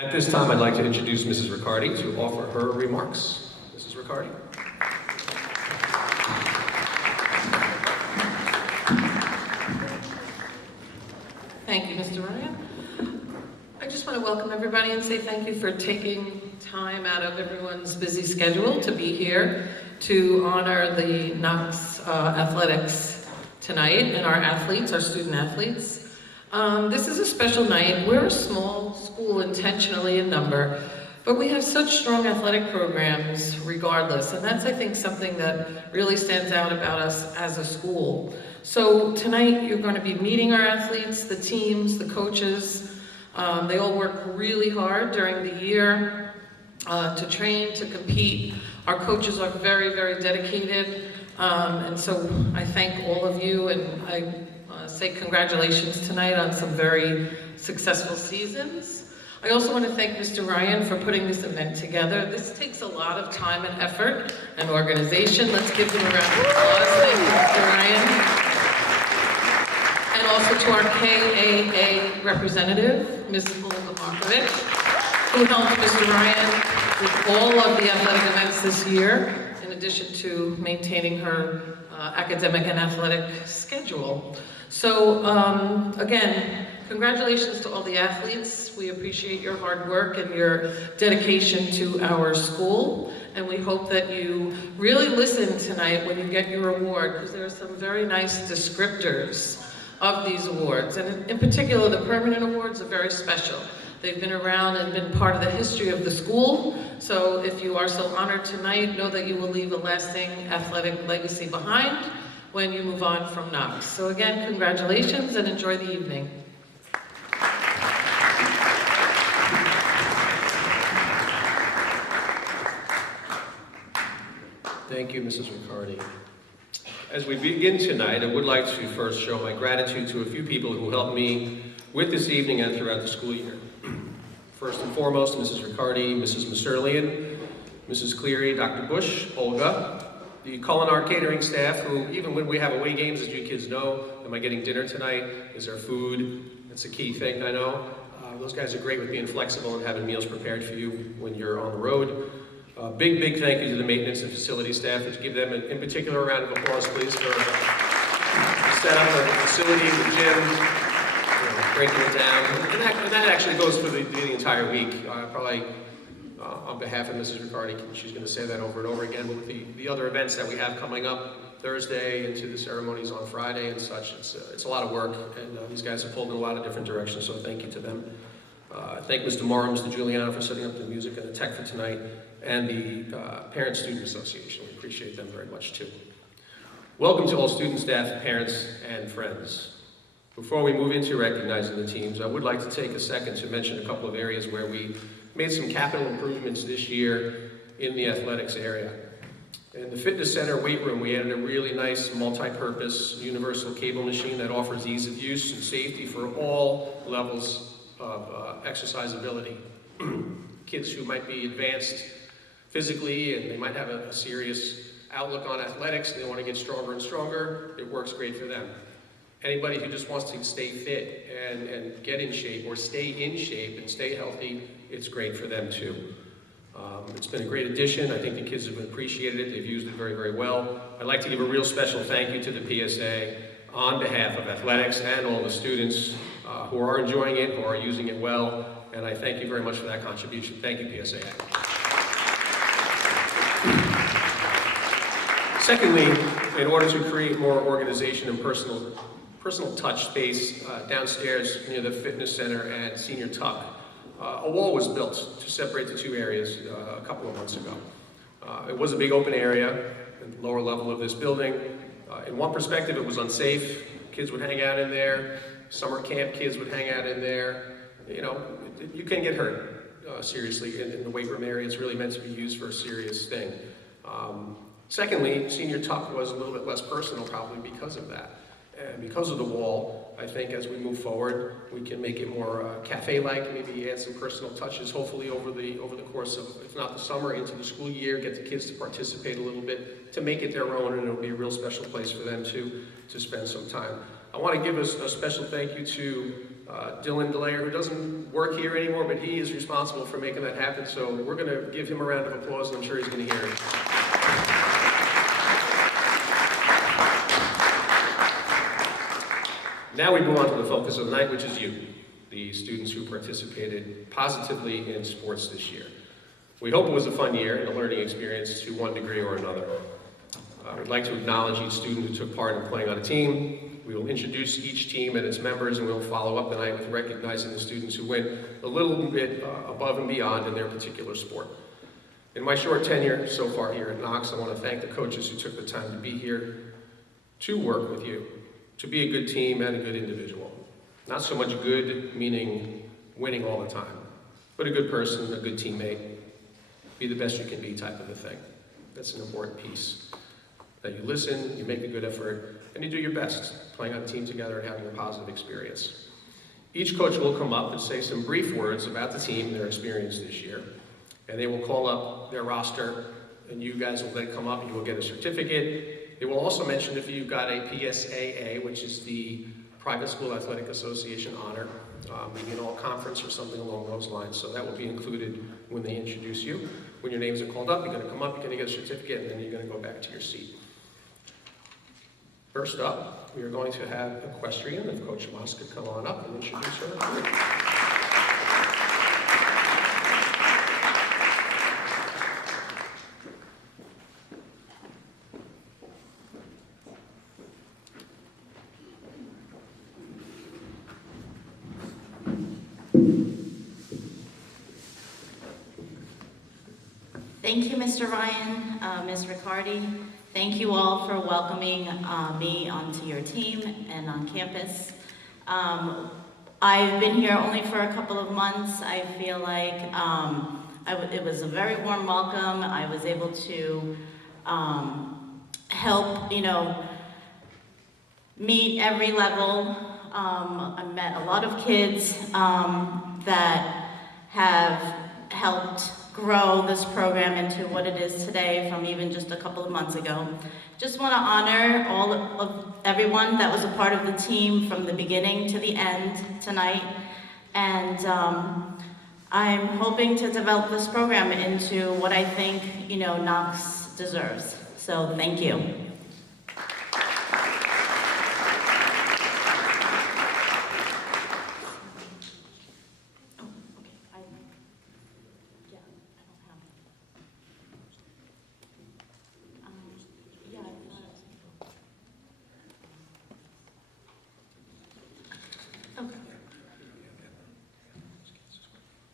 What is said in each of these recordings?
At this time, I'd like to introduce Mrs. Riccardi to offer her remarks. Mrs. Riccardi. Thank you, Mr. Ryan. I just want to welcome everybody and say thank you for taking time out of everyone's busy schedule to be here to honor the Knox Athletics tonight and our athletes, our student athletes. This is a special night. We're a small school intentionally in number, but we have such strong athletic programs regardless, and that's, I think, something that really stands out about us as a school. So tonight you're going to be meeting our athletes, the teams, the coaches. They all work really hard during the year to train, to compete. Our coaches are very, very dedicated, and so I thank all of you, and I say congratulations tonight on some very successful seasons. I also want to thank Mr. Ryan for putting this event together. This takes a lot of time and effort and organization. Let's give them a round of applause. Thank you, Mr. Ryan. And also to our KAA representative, Ms. Olga Markovich, who helped Mr. Ryan with all of the athletic events this year, in addition to maintaining her academic and athletic schedule. So again, congratulations to all the athletes. We appreciate your hard work and your dedication to our school. And we hope that you really listen tonight when you get your award, because there are some very nice descriptors of these awards. And in particular, the permanent awards are very special. They've been around and been part of the history of the school. So if you are so honored tonight, know that you will leave a lasting athletic legacy behind when you move on from Knox. So again, congratulations and enjoy the evening. Thank you, Mrs. Riccardi. As we begin tonight, I would like to first show my gratitude to a few people who helped me with this evening and throughout the school year. First and foremost, Mrs. Riccardi, Mrs. Masterlian, Mrs. Cleary, Dr. Bush, Olga, the culinary catering staff who, even when we have away games, as you kids know, am I getting dinner tonight? Is there food? That's a key thing, I know. Those guys are great with being flexible and having meals prepared for you when you're on the road. Big thank you to the maintenance and facility staff. Let's give them, in particular, a round of applause, please, for the setup of the facility, the gym, breaking it down. And that actually goes for the entire week. Probably on behalf of Mrs. Riccardi, she's going to say that over and over again. But with the other events that we have coming up Thursday into the ceremonies on Friday and such, it's a lot of work, and these guys have pulled in a lot of different directions, so thank you to them. Thank Mr. Morrow, Mr. Giuliano for setting up the music and the tech for tonight, and the Parent-Student Association. We appreciate them very much too. Welcome to all students, staff, parents, and friends. Before we move into recognizing the teams, I would like to take a second to mention a couple of areas where we made some capital improvements this year in the athletics area. In the fitness center weight room, we added a really nice multi-purpose universal cable machine that offers ease of use and safety for all levels of exercise ability. Kids who might be advanced physically and they might have a serious outlook on athletics, they want to get stronger and stronger, it works great for them. Anybody who just wants to stay fit and get in shape or stay in shape and stay healthy, it's great for them too. It's been a great addition. I think the kids have appreciated it. They've used it very, very well. I'd like to give a real special thank you to the PSA on behalf of athletics and all the students who are enjoying it, who are using it well, and I thank you very much for that contribution. Thank you, PSA. Secondly, in order to create more organization and personal touch space downstairs near the fitness center and senior tuck, a wall was built to separate the two areas a couple of months ago. It was a big open area at the lower level of this building. In one perspective, it was unsafe. Kids would hang out in there. Summer camp kids would hang out in there. You know, you can get hurt seriously in the weight room area. It's really meant to be used for a serious thing. Secondly, senior tuck was a little bit less personal probably because of that. And because of the wall, I think as we move forward, we can make it more cafe-like, maybe add some personal touches, hopefully over the course of, if not the summer, into the school year, get the kids to participate a little bit, to make it their own, and it'll be a real special place for them to spend some time. I want to give a special thank you to Dylan Delayer, who doesn't work here anymore, but he is responsible for making that happen. So we're going to give him a round of applause, and I'm sure he's going to hear it. Now we move on to the focus of the night, which is you, the students who participated positively in sports this year. We hope it was a fun year and a learning experience to one degree or another. We'd like to acknowledge each student who took part in playing on a team. We will introduce each team and its members, and we'll follow up the night with recognizing the students who went a little bit above and beyond in their particular sport. In my short tenure so far here at Knox, I want to thank the coaches who took the time to be here to work with you, to be a good team and a good individual. Not so much good, meaning winning all the time, but a good person, a good teammate, be the best you can be type of a thing. That's an important piece. That you listen, you make a good effort, and you do your best, playing on a team together and having a positive experience. Each coach will come up and say some brief words about the team and their experience this year, and they will call up their roster, and you guys will then come up and you will get a certificate. They will also mention if you got a PSAA, which is the Private School Athletic Association honor, maybe an all-conference or something along those lines. So that will be included when they introduce you. When your names are called up, you're going to come up, you're going to get a certificate, and then you're going to go back to your seat. First up, we are going to have equestrian. If Coach Moss could come on up and introduce her. Thank you, Mr. Ryan, Ms. Riccardi. Thank you all for welcoming me onto your team and on campus. I've been here only for a couple of months. I feel like it was a very warm welcome. I was able to help, meet every level. I met a lot of kids that have helped grow this program into what it is today from even just a couple of months ago. Just want to honor all of everyone that was a part of the team from the beginning to the end tonight. And I'm hoping to develop this program into what I think, Knox deserves. So thank you.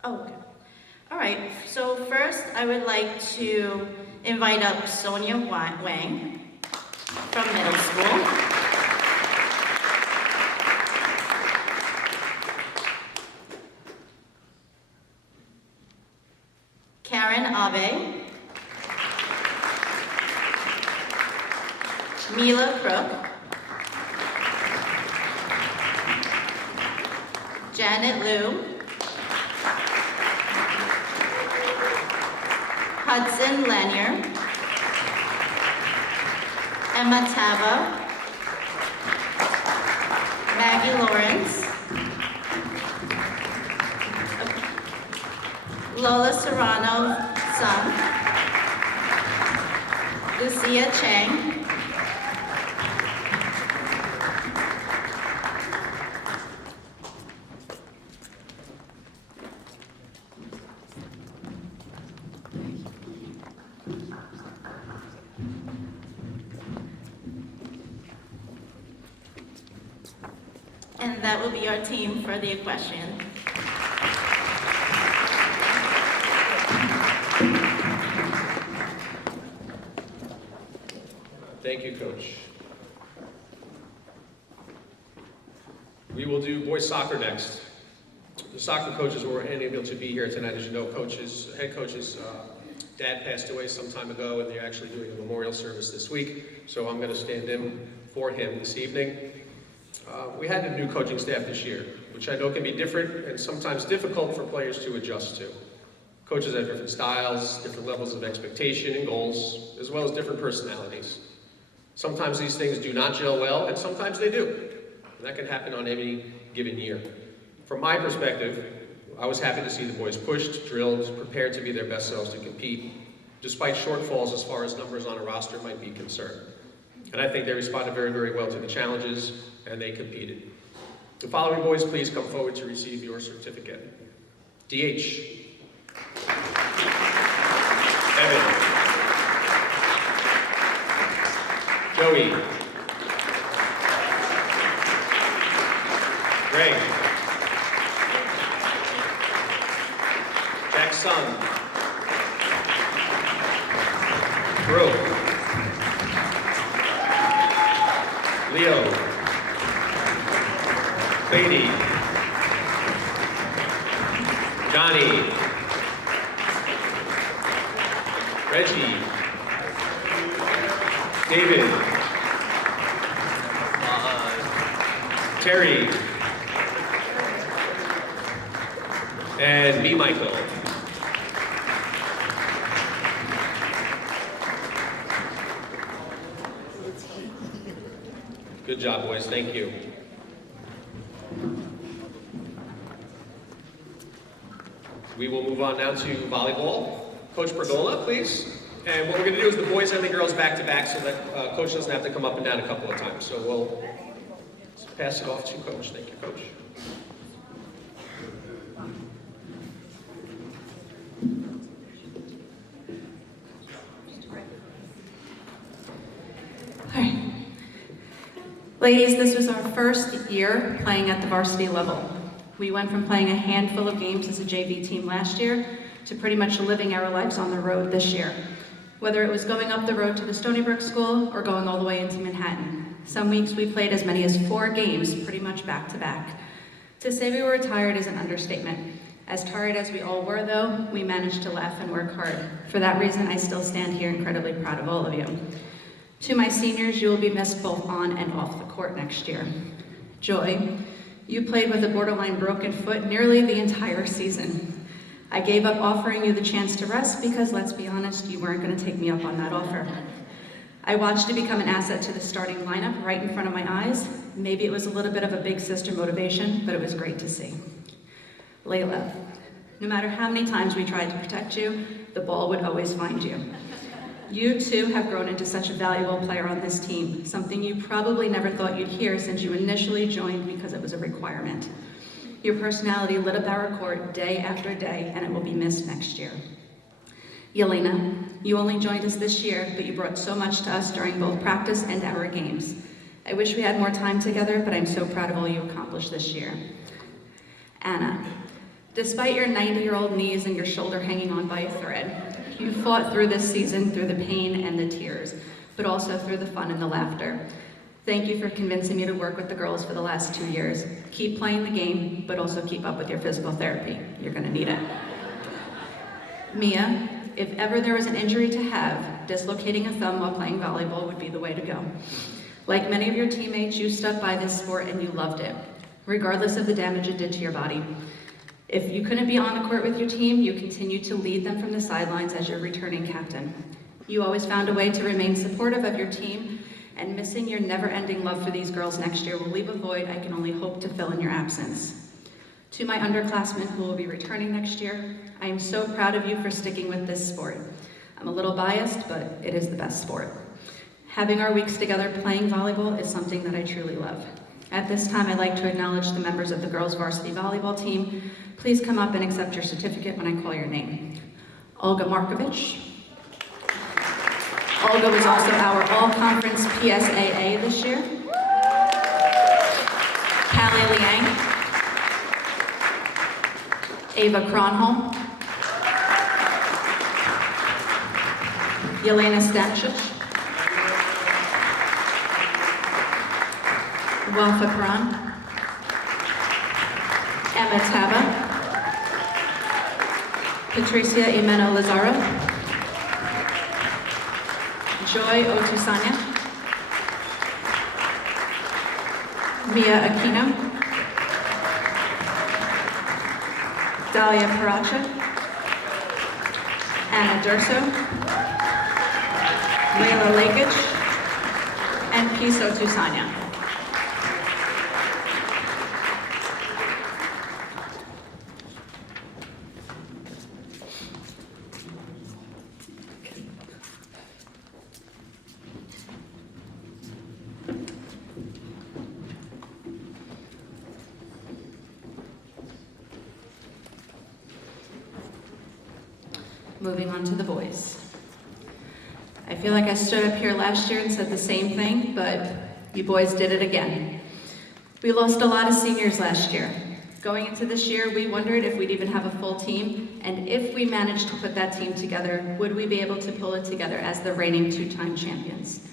Oh, okay. All right, so first I would like to invite up Sonia Wang from middle school. Karen Abe. Mila Crook. Janet Liu. Hudson Lanier, Emma Tava, Maggie Lawrence, Lola Serrano Sung, Lucia Chang, and that will be our team for the equestrian. Thank you, Coach. We will do boys soccer next. The soccer coaches were unable to be here tonight. As you know, head coach's dad passed away some time ago, and they're actually doing a memorial service this week. So I'm going to stand in for him this evening. We had a new coaching staff this year, which I know can be different and sometimes difficult for players to adjust to. Coaches have different styles, different levels of expectation and goals, as well as different personalities. Sometimes these things do not gel well, and sometimes they do. And that can happen on any given year. From my perspective, I was happy to see the boys pushed, drilled, prepared to be their best selves to compete, despite shortfalls as far as numbers on a roster might be concerned. And I think they responded very, very well to the challenges, and they competed. The following boys, please come forward to receive your certificate. DH. Evan. Joey. Greg. Jackson. Brooke. Leo. Beatty. Johnny. Reggie. David. Terry. And me, Michael. Good job, boys. Thank you. We will move on now to volleyball. Coach Pergola, please. And what we're going to do is the boys and the girls back to back so that Coach doesn't have to come up and down a couple of times. So we'll pass it off to Coach. Thank you, Coach. All right. Ladies, this was our first year playing at the varsity level. We went from playing a handful of games as a JV team last year to pretty much living our lives on the road this year. Whether it was going up the road to the Stony Brook School or going all the way into Manhattan. Some weeks we played as many as 4 games, pretty much back to back. To say we were tired is an understatement. As tired as we all were though, we managed to laugh and work hard. For that reason, I still stand here incredibly proud of all of you. To my seniors, you will be missed both on and off the court next year. Joy, you played with a borderline broken foot nearly the entire season. I gave up offering you the chance to rest because, let's be honest, you weren't going to take me up on that offer. I watched you become an asset to the starting lineup right in front of my eyes. Maybe it was a little bit of a big sister motivation, but it was great to see. Layla, no matter how many times we tried to protect you, the ball would always find you. You too have grown into such a valuable player on this team, something you probably never thought you'd hear since you initially joined because it was a requirement. Your personality lit up our court day after day, and it will be missed next year. Yelena, you only joined us this year, but you brought so much to us during both practice and our games. I wish we had more time together, but I'm so proud of all you accomplished this year. Anna, despite your 90-year-old knees and your shoulder hanging on by a thread, you fought through this season through the pain and the tears, but also through the fun and the laughter. Thank you for convincing me to work with the girls for the last 2 years. Keep playing the game, but also keep up with your physical therapy. You're gonna need it. Mia, if ever there was an injury to have, dislocating a thumb while playing volleyball would be the way to go. Like many of your teammates, you stuck by this sport and you loved it, regardless of the damage it did to your body. If you couldn't be on the court with your team, you continued to lead them from the sidelines as your returning captain. You always found a way to remain supportive of your team, and missing your never-ending love for these girls next year will leave a void I can only hope to fill in your absence. To my underclassmen who will be returning next year, I am so proud of you for sticking with this sport. I'm a little biased, but it is the best sport. Having our weeks together playing volleyball is something that I truly love. At this time, I'd like to acknowledge the members of the girls varsity volleyball team. Please come up and accept your certificate when I call your name. Olga Markovich. Olga was also our all-conference PSAA this year. Callie Liang. Ava Kronholm. Yelena Stanchich. Wafa Karan. Emma Taba. Patricia Imeno Lazaro. Joy Otusanya, Mia Aquino, Dalia Paracha, Anna Durso, Layla Lakich, and Peace Otusanya. Moving on to the boys. I feel like I stood up here last year and said the same thing, but you boys did it again. We lost a lot of seniors last year. Going into this year, we wondered if we'd even have a full team, and if we managed to put that team together, would we be able to pull it together as the reigning two-time champions?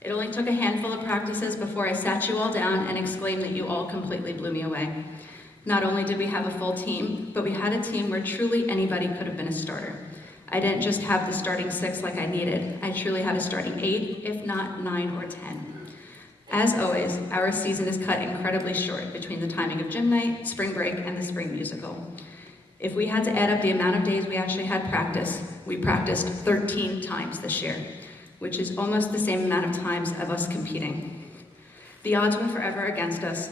It only took a handful of practices before I sat you all down and exclaimed that you all completely blew me away. Not only did we have a full team, but we had a team where truly anybody could have been a starter. I didn't just have the starting 6 like I needed. I truly had a starting 8, if not 9 or 10. As always, our season is cut incredibly short between the timing of gym night, spring break, and the spring musical. If we had to add up the amount of days we actually had practice, we practiced 13 times this year, which is almost the same amount of times of us competing. The odds were forever against us,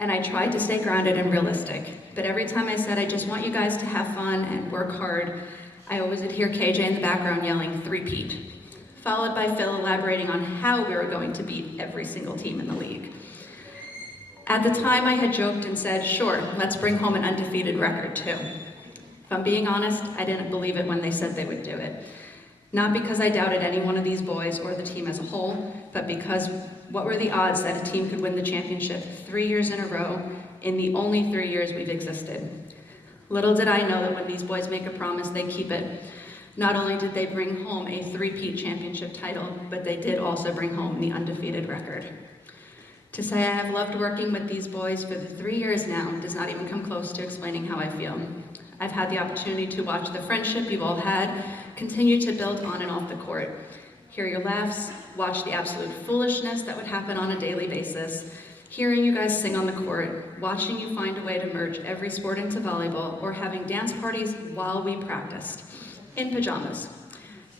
and I tried to stay grounded and realistic, but every time I said I just want you guys to have fun and work hard, I always would hear KJ in the background yelling, "Three-peat," followed by Phil elaborating on how we were going to beat every single team in the league. At the time, I had joked and said, sure, let's bring home an undefeated record too. If I'm being honest, I didn't believe it when they said they would do it. Not because I doubted any one of these boys or the team as a whole, but because what were the odds that a team could win the championship 3 years in a row in the only 3 years we've existed? Little did I know that when these boys make a promise, they keep it. Not only did they bring home a three-peat championship title, but they did also bring home the undefeated record. To say I have loved working with these boys for the 3 years now does not even come close to explaining how I feel. I've had the opportunity to watch the friendship you've all had continue to build on and off the court. Hear your laughs, watch the absolute foolishness that would happen on a daily basis, hearing you guys sing on the court, watching you find a way to merge every sport into volleyball, or having dance parties while we practiced, in pajamas.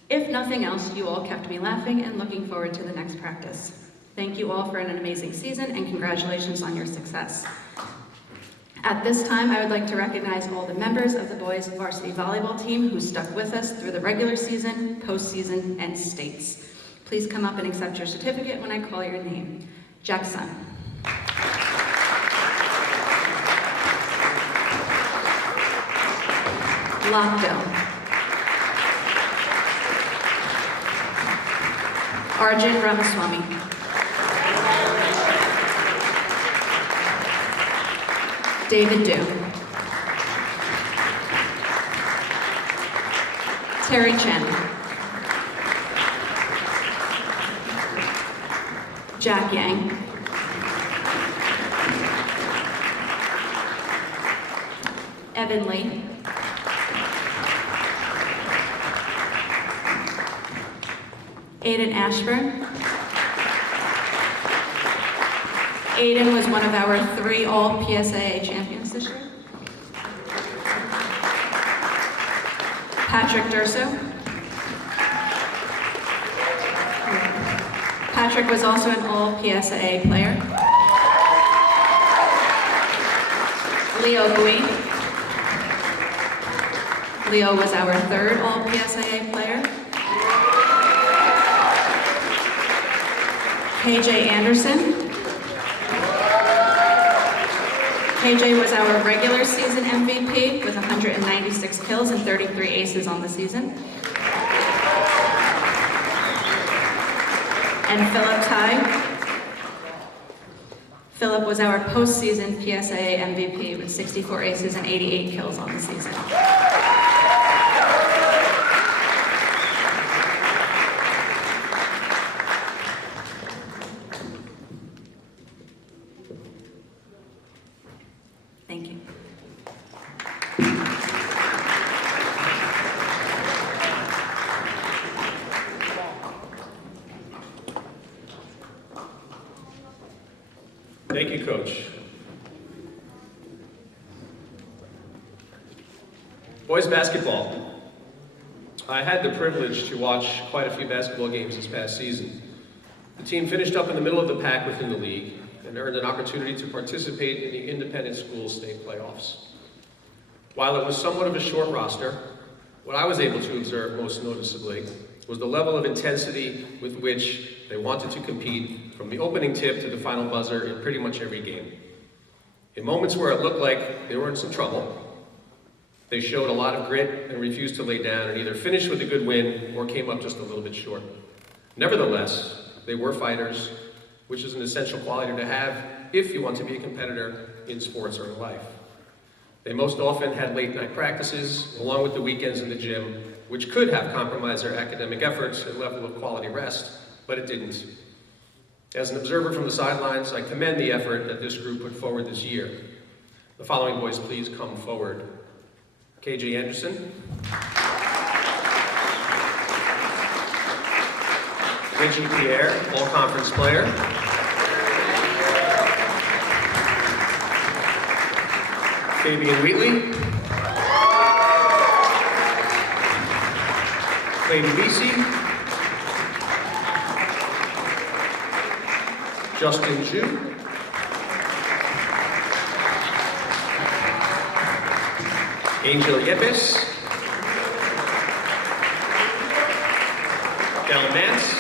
If nothing else, you all kept me laughing and looking forward to the next practice. Thank you all for an amazing season, and congratulations on your success. At this time, I would like to recognize all the members of the boys varsity volleyball team who stuck with us through the regular season, postseason, and states. Please come up and accept your certificate when I call your name. Jackson. Lockdown. Arjun Ramaswamy. David Dew. Terry Chen. Jack Yang. Evan Lee. Aiden Ashburn. Aiden was one of our 3 All-PSAA champions this year. Patrick Durso. Patrick was also an All-PSAA player. Leo Bui. Leo was our 3rd All-PSAA player. KJ Anderson. KJ was our regular season MVP with 196 kills and 33 aces on the season. And Philip Tai. Philip was our postseason PSAA MVP with 64 aces and 88 kills on the season. Thank you. Thank you, Coach. Boys basketball. I had the privilege to watch quite a few basketball games this past season. The team finished up in the middle of the pack within the league and earned an opportunity to participate in the independent school state playoffs. While it was somewhat of a short roster, what I was able to observe most noticeably was the level of intensity with which they wanted to compete from the opening tip to the final buzzer in pretty much every game. In moments where it looked like they were in some trouble, They showed a lot of grit and refused to lay down and either finished with a good win or came up just a little bit short. Nevertheless, they were fighters, which is an essential quality to have if you want to be a competitor in sports or in life. They most often had late night practices, along with the weekends in the gym, which could have compromised their academic efforts and level of quality rest, but it didn't. As an observer from the sidelines, I commend the effort that this group put forward this year. The following boys, please come forward. KJ Anderson. Reggie Pierre, all-conference player. Fabian Wheatley. Clayton Vesey. Justin Zhu. Angel Yepes. Della Nance.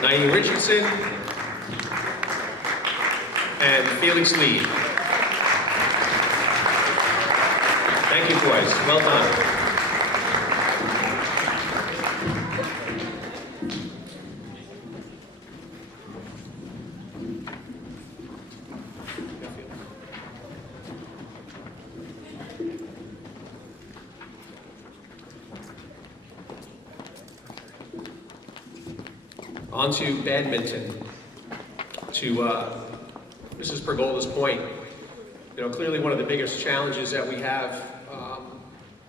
Naeem Richardson. And Felix Lee. Thank you, boys. Well done. On to badminton. To Mrs. Pergola's point, clearly one of the biggest challenges that we have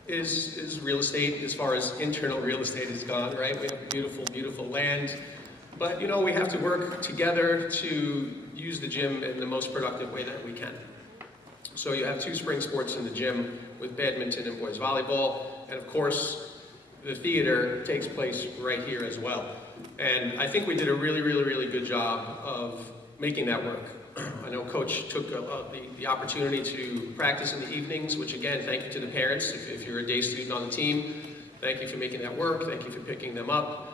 is real estate, as far as internal real estate is gone, right? We have beautiful, beautiful land, but we have to work together to use the gym in the most productive way that we can. So you have 2 spring sports in the gym with badminton and boys volleyball, and of course, the theater takes place right here as well. And I think we did a really, really, really good job of making that work. I know Coach took the opportunity to practice in the evenings, which again, thank you to the parents. If you're a day student on the team, thank you for making that work. Thank you for picking them up.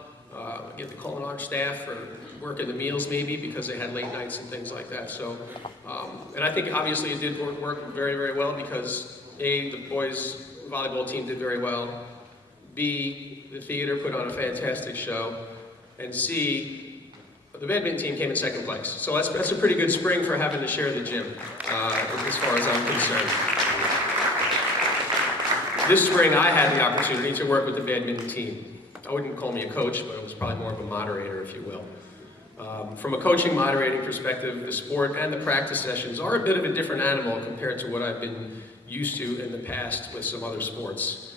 Get the culinary staff for working the meals maybe because they had late nights and things like that. So, and I think obviously it did work very, very well because A, the boys volleyball team did very well. B, the theater put on a fantastic show. And C, the badminton team came in 2nd place. So that's a pretty good spring for having to share the gym, as far as I'm concerned. This spring, I had the opportunity to work with the badminton team. I wouldn't call me a coach, but it was probably more of a moderator, if you will. From a coaching moderating perspective, the sport and the practice sessions are a bit of a different animal compared to what I've been used to in the past with some other sports.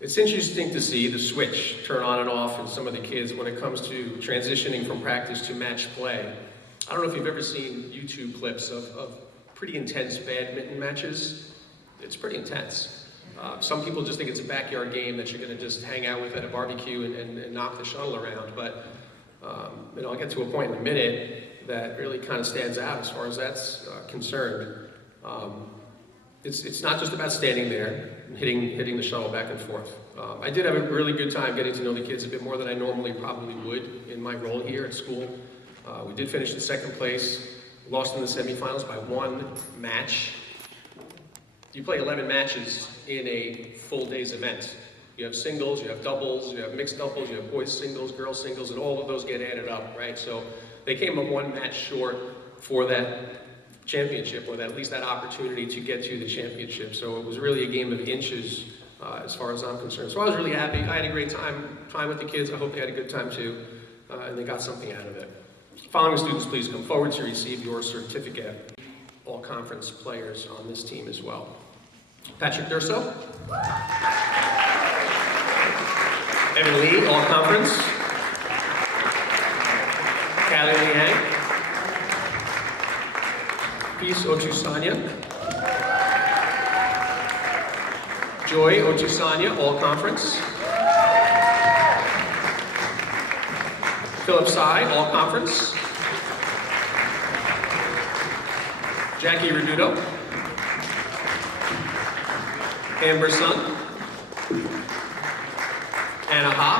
It's interesting to see the switch turn on and off in some of the kids when it comes to transitioning from practice to match play. I don't know if you've ever seen YouTube clips of pretty intense badminton matches. It's pretty intense. Some people just think it's a backyard game that you're going to just hang out with at a barbecue and knock the shuttle around. But I'll get to a point in a minute that really kind of stands out as far as that's concerned. It's not just about standing there and hitting the shuttle back and forth. I did have a really good time getting to know the kids a bit more than I normally probably would in my role here at school. We did finish in 2nd place, lost in the semifinals by 1 match. You play 11 matches in a full day's event. You have singles, you have doubles, you have mixed doubles, you have boys singles, girls singles, and all of those get added up, right? So they came up 1 match short for that championship, or at least that opportunity to get to the championship. So it was really a game of inches as far as I'm concerned. So I was really happy. I had a great time with the kids. I hope they had a good time too, and they got something out of it. Following students, please come forward to receive your certificate. All conference players on this team as well. Patrick Durso. Evan Lee, all conference. Callie Liang. Peace Otusanya. Joy Otusanya, all conference. Philip Tsai, all conference. Jackie Reduto. Amber Sun. Anna Ha.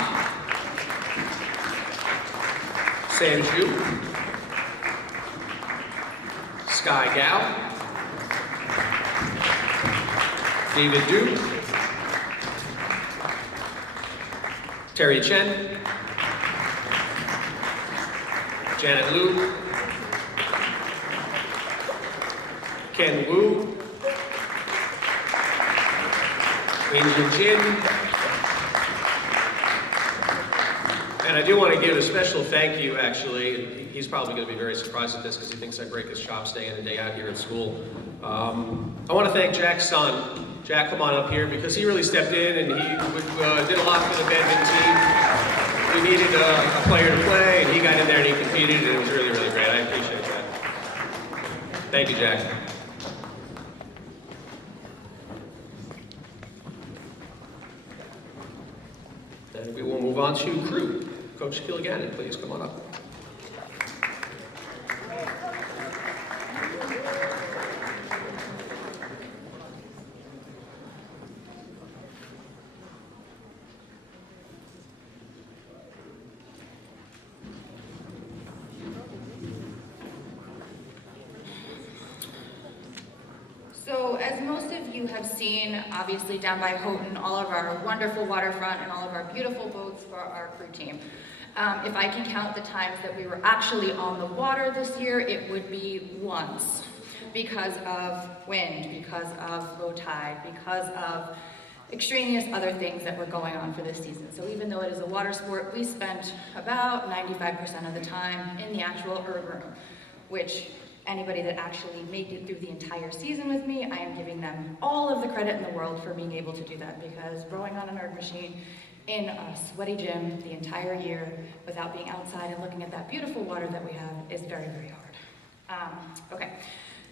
Sam Zhu. Sky Gao. David Du, Terry Chen, Janet Liu, Ken Wu, Angel Jin, and I do want to give a special thank you, actually. He's probably going to be very surprised at this because he thinks I break his chops day in and day out here at school. I want to thank Jack's son. Jack, come on up here, because he really stepped in and he did a lot for the badminton team. We needed a player to play, and he got in there and he competed, and it was really, really great. I appreciate that. Thank you, Jack. And we will move on to crew. Coach Kilgannon, please come on up. So as most of you have seen, obviously down by Houghton, all of our wonderful waterfront and all of our beautiful boats for our crew team. If I can count the times that we were actually on the water this year, it would be once, because of wind, because of low tide, because of extraneous other things that were going on for this season. So even though it is a water sport, we spent about 95% of the time in the actual erg room, which anybody that actually made it through the entire season with me, I am giving them all of the credit in the world for being able to do that, because rowing on an erg machine in a sweaty gym the entire year without being outside and looking at that beautiful water that we have is very, very hard. Okay,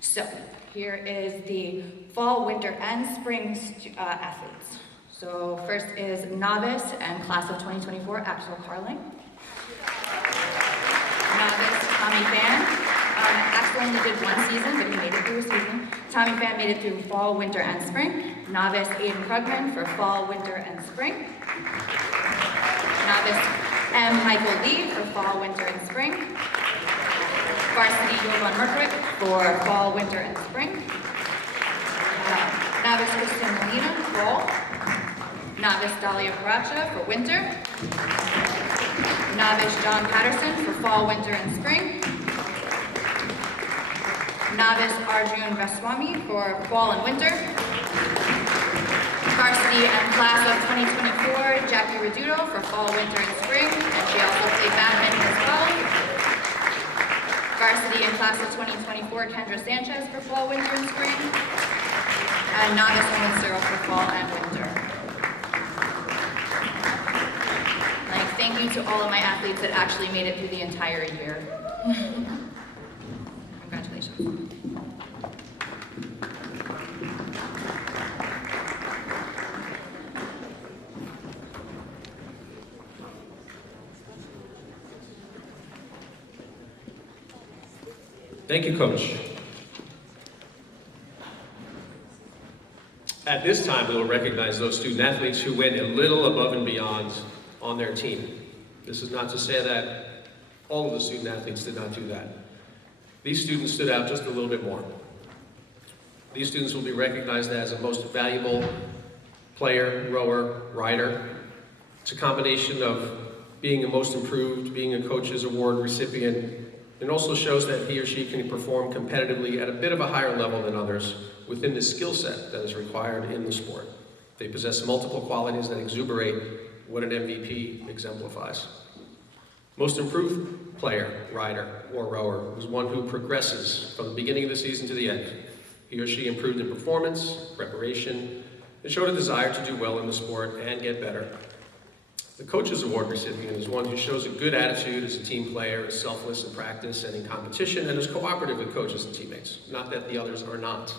so here is the fall, winter, and spring athletes. So first is novice and class of 2024, Axel Carling. Novice, Tommy Fan. Axel only did one season, but he made it through a season. Tommy Fan made it through fall, winter, and spring. Novice, Aiden Krugman for fall, winter, and spring. Novice, M. Michael Lee for fall, winter, and spring. Varsity, Jovan Merkwick for fall, winter, and spring. Novice, Kristen Molina, fall. Novice, Dalia Paracha for winter. Novice, John Patterson for fall, winter, and spring. Novice Arjun Vaswamy for fall and winter. Varsity and class of 2024, Jackie Reduto for fall, winter, and spring, and she also played badminton as well. Varsity and class of 2024, Kendra Sanchez for fall, winter, and spring. And novice Owen Cyril for fall and winter. Like, thank you to all of my athletes that actually made it through the entire year. Congratulations. Thank you, Coach. At this time, we will recognize those student athletes who went a little above and beyond on their team. This is not to say that all of the student athletes did not do that. These students stood out just a little bit more. These students will be recognized as a most valuable player, rower, rider. It's a combination of being a most improved, being a coach's award recipient. It also shows that he or she can perform competitively at a bit of a higher level than others within the skill set that is required in the sport. They possess multiple qualities that exuberate what an MVP exemplifies. Most improved player, rider, or rower is one who progresses from the beginning of the season to the end. He or she improved in performance, preparation, and showed a desire to do well in the sport and get better. The Coach's Award recipient is one who shows a good attitude as a team player, is selfless in practice and in competition, and is cooperative with coaches and teammates. Not that the others are not.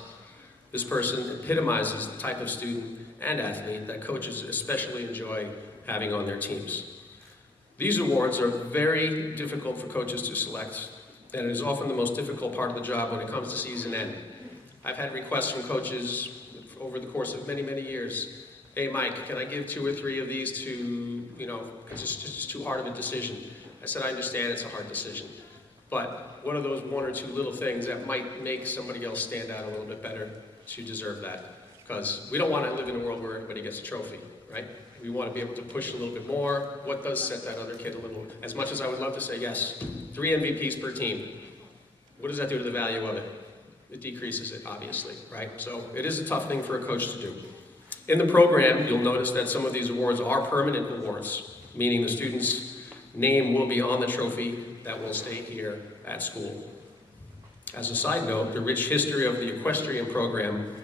This person epitomizes the type of student and athlete that coaches especially enjoy having on their teams. These awards are very difficult for coaches to select, and it is often the most difficult part of the job when it comes to season end. I've had requests from coaches over the course of many, many years. Hey, Mike, can I give 2 or 3 of these to, because it's just too hard of a decision. I said, I understand it's a hard decision, but what are those 1 or 2 little things that might make somebody else stand out a little bit better to deserve that? Because we don't want to live in a world where everybody gets a trophy, right? We want to be able to push a little bit more. What does set that other kid a little, as much as I would love to say, yes, 3 MVPs per team. What does that do to the value of it? It decreases it, obviously, right? So it is a tough thing for a coach to do. In the program, you'll notice that some of these awards are permanent awards, meaning the student's name will be on the trophy that will stay here at school. As a side note, the rich history of the equestrian program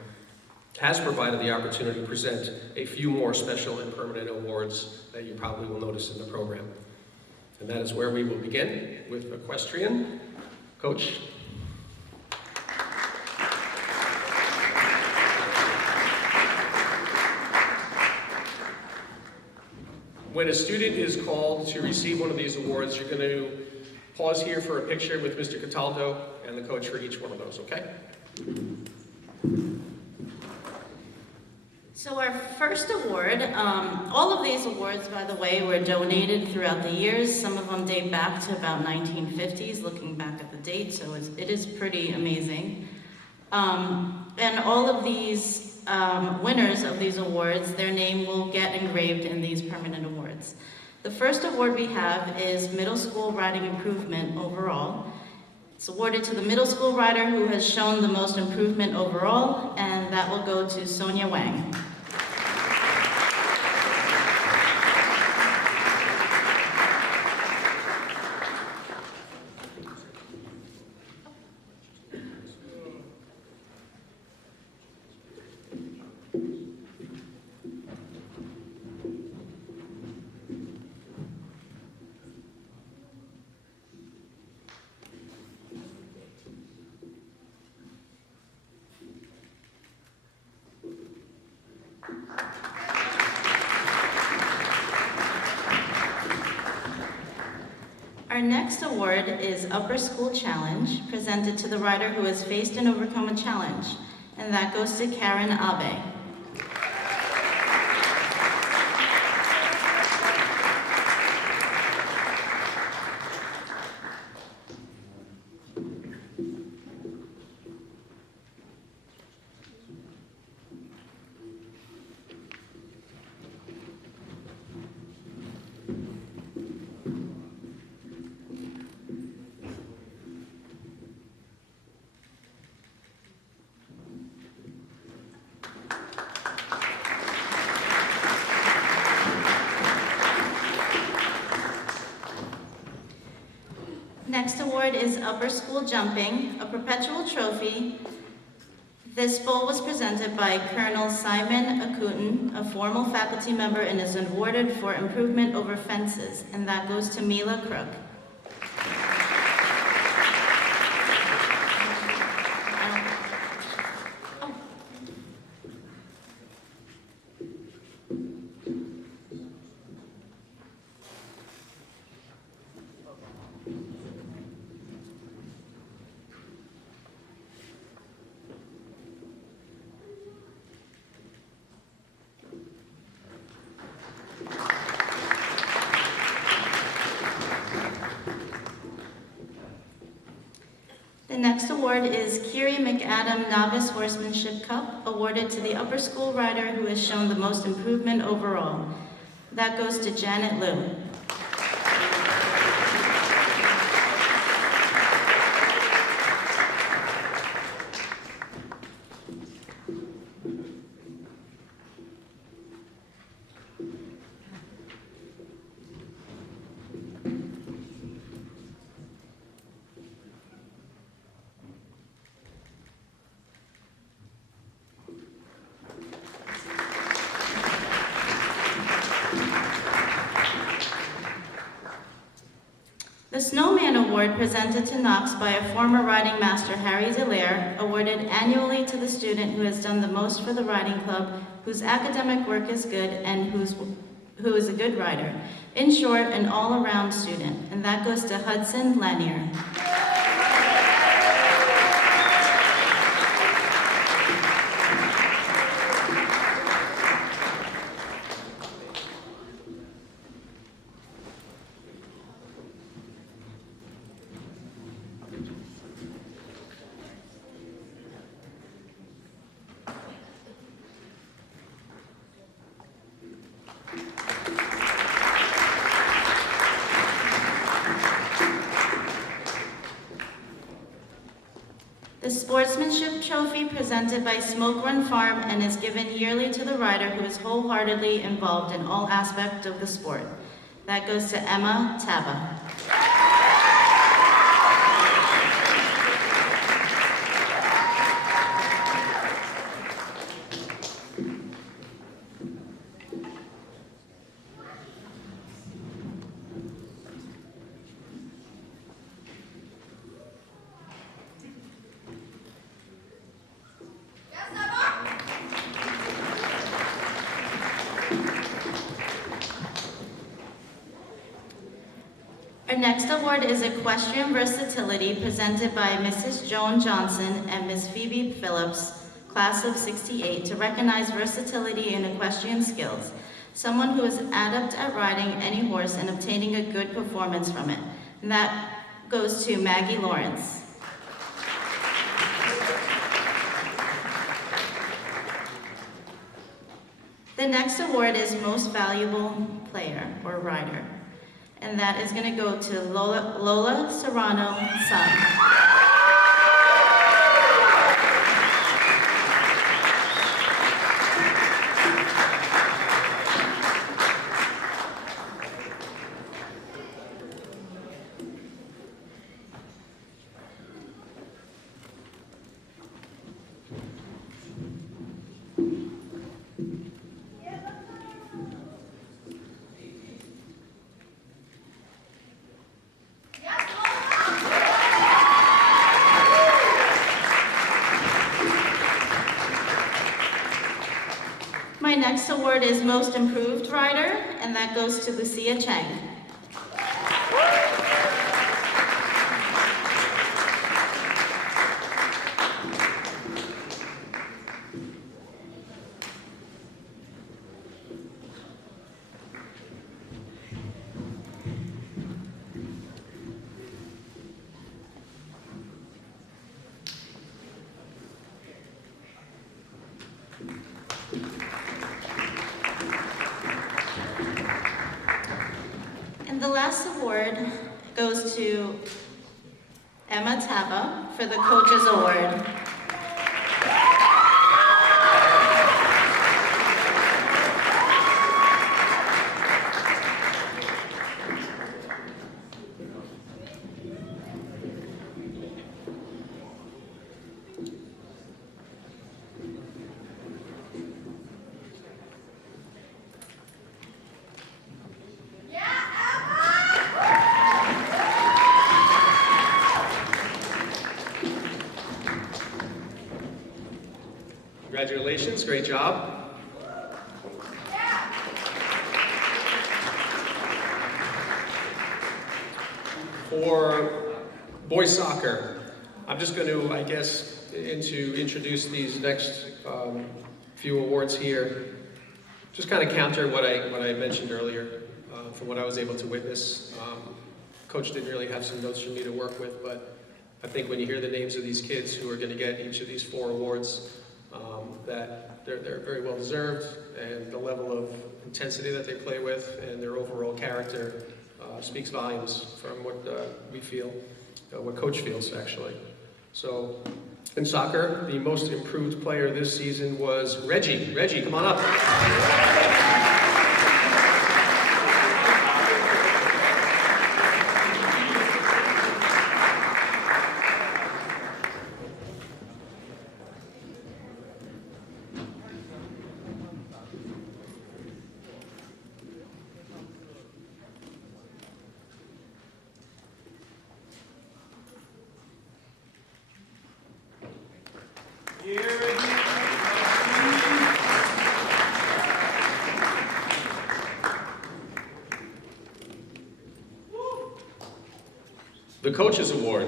has provided the opportunity to present a few more special and permanent awards that you probably will notice in the program. And that is where we will begin with equestrian. Coach. When a student is called to receive one of these awards, you're going to pause here for a picture with Mr. Cataldo and the coach for each one of those, okay? So our first award, all of these awards, by the way, were donated throughout the years. Some of them date back to about 1950s, looking back at the date, so it is pretty amazing. And all of these winners of these awards, their name will get engraved in these permanent awards. The first award we have is Middle School Riding Improvement Overall. It's awarded to the middle school rider who has shown the most improvement overall, and that will go to Sonia Wang. Our next award is Upper School Challenge, presented to the rider who has faced and overcome a challenge, and that goes to Karen Abe. Next award is Upper School Jumping, a perpetual trophy. This bowl was presented by Colonel Simon Akutin, a formal faculty member, and is awarded for improvement over fences, and that goes to Mila Crook. The next award is Kiri McAdam Novice Horsemanship Cup, awarded to the upper school rider who has shown the most improvement overall. That goes to Janet Liu. The Snowman Award, presented to Knox by a former riding master, Harry Zelaire, awarded annually to the student who has done the most for the riding club, whose academic work is good, and who is a good rider. In short, an all-around student, and that goes to Hudson Lanier. Sportsmanship Trophy presented by Smoke Run Farm and is given yearly to the rider who is wholeheartedly involved in all aspects of the sport. That goes to Emma Taba. Our next award is Equestrian Versatility presented by Mrs. Joan Johnson and Ms. Phoebe Phillips, class of '68, to recognize versatility in equestrian skills, someone who is adept at riding any horse and obtaining a good performance from it. And that goes to Maggie Lawrence. The next award is Most Valuable Player or Rider, and that is going to go to Lola Serrano Son. My next award is Most Improved Rider, and that goes to Lucia Chang. And the last award goes to Emma Taba for the Coaches Award. Congratulations, great job. For boys soccer, I'm just going to, I guess, introduce these next few awards here. Just kind of counter what I mentioned earlier from what I was able to witness. Coach didn't really have some notes for me to work with, but I think when you hear the names of these kids who are going to get each of these 4 awards, that they're very well deserved, and the level of intensity that they play with and their overall character speaks volumes from what we feel, what Coach feels actually. So in soccer, the most improved player this season was Reggie. Reggie, come on up. The Coaches Award.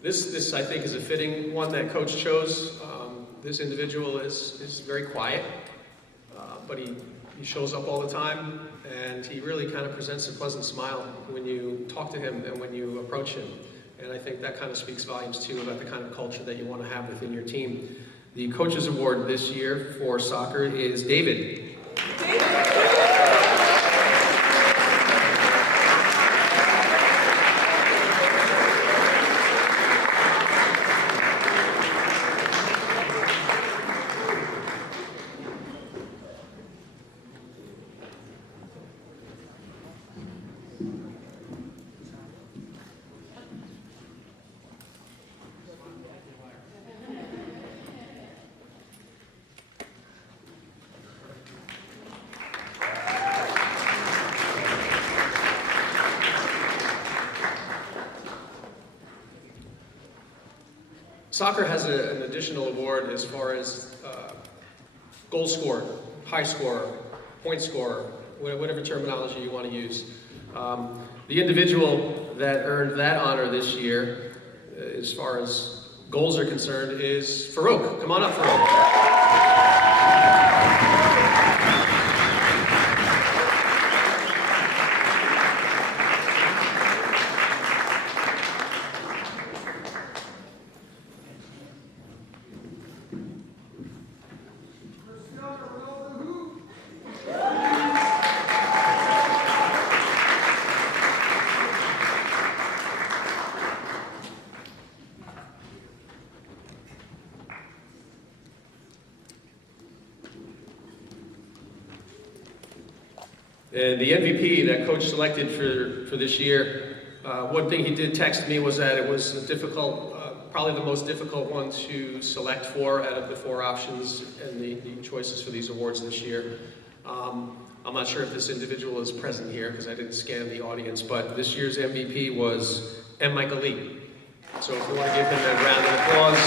This I think is a fitting one that Coach chose. This individual is very quiet, but he shows up all the time, and he really kind of presents a pleasant smile when you talk to him and when you approach him. And I think that kind of speaks volumes too about the kind of culture that you want to have within your team. The Coaches Award this year for soccer is David. Soccer has an additional award as far as goal scorer, high scorer, point scorer, whatever terminology you want to use. The individual that earned that honor this year, as far as goals are concerned, is Farouk. Come on up, Farouk. And the MVP that coach selected for this year, one thing he did text me was that it was a difficult, probably the most difficult one to select for out of the 4 options and the choices for these awards this year. I'm not sure if this individual is present here because I didn't scan the audience, but this year's MVP was M. Michael Lee. So if you want to give him a round of applause,